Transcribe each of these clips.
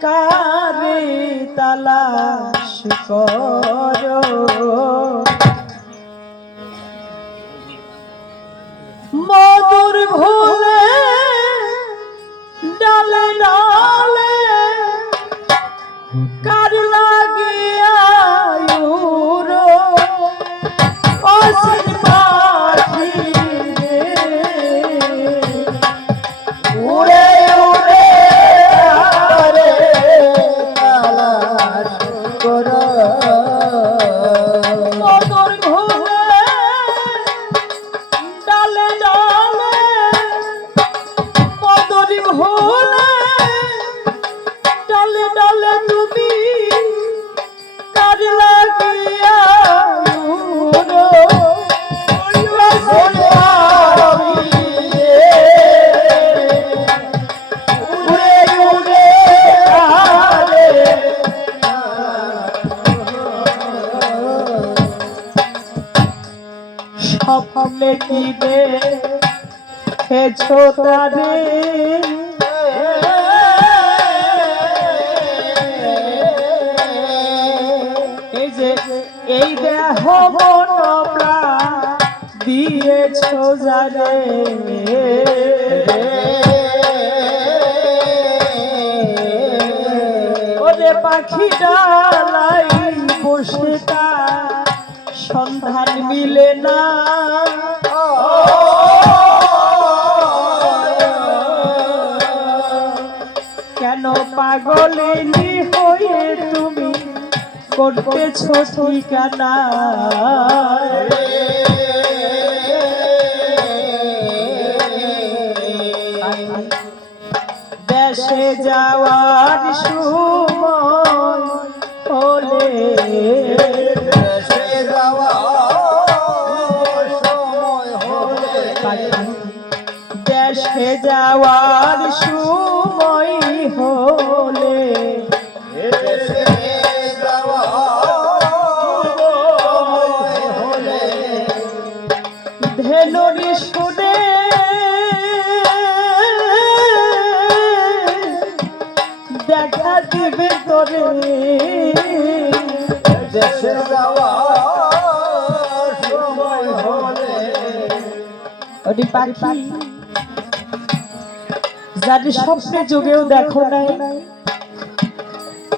কারে তালাশ করো মধুর ভুলে ডালে ডালে কার লাগিয়া উড়ো অসীম পাখি উড়ে উড়ে আরে তালাশ করো মধুর ভুলে ডালে ডালে মধুর ভুলে ডালে ডালে তুমি কার লাগিয়া উড়ো স্বপ্নে কি দেখেছো তারে এই যে এই দেহ মন প্রাণ দিয়েছো যারে ওরে পাখি ডালাই বসে তার সন্ধান মিলে না কেন পাগলিনী হয়ে তুমি করতেছো ঠিকানা দেশে যাওয়ার সময় হলে দেশে যাওয়ার সময় হলে ধেনুরি শুনে দেখা দিবে তোরে দেশে যাওয়ার সময় হলে ওরে পাখি যাদের স্বপ্নে যুগেও দেখো নাই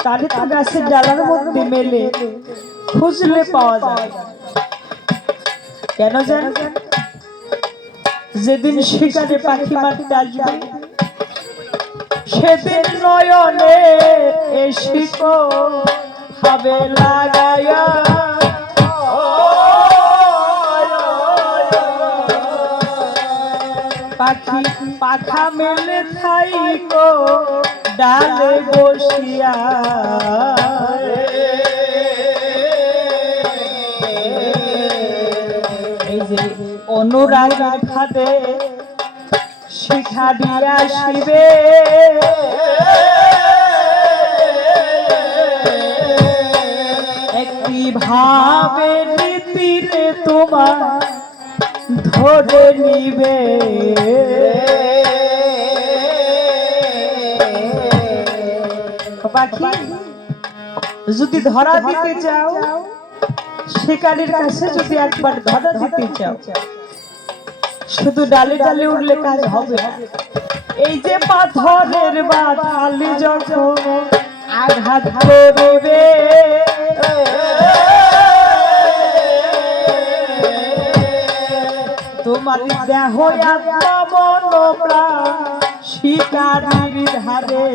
তাদের তো গাছের ডালার মধ্যে মেলে খুঁজলে পাওয়া যায় কেন জানো যেদিন শিকারে পাখি মারতে আসবে সেদিন নয়নে এ শিকল হবে লাগায়া পাখি পাখা মেলে থাইকো ডালে বসিয়া এই যে অনুরাগের খাদে শিখা দিয়া শিবে একটি ভাবে নীতিরে তোমার ধরে নিবে পাখি যদি ধরা দিতে চাও শিকারীর কাছে যদি একবার ধরা দিতে চাও শুধু ডালে ডালে উঠলে কাজ হবে না এই যে পাথরের বাঁধালি যখন আঘাত করবে তোমার দেহ আত্মা মন প্রাণ শিকারীর ধারে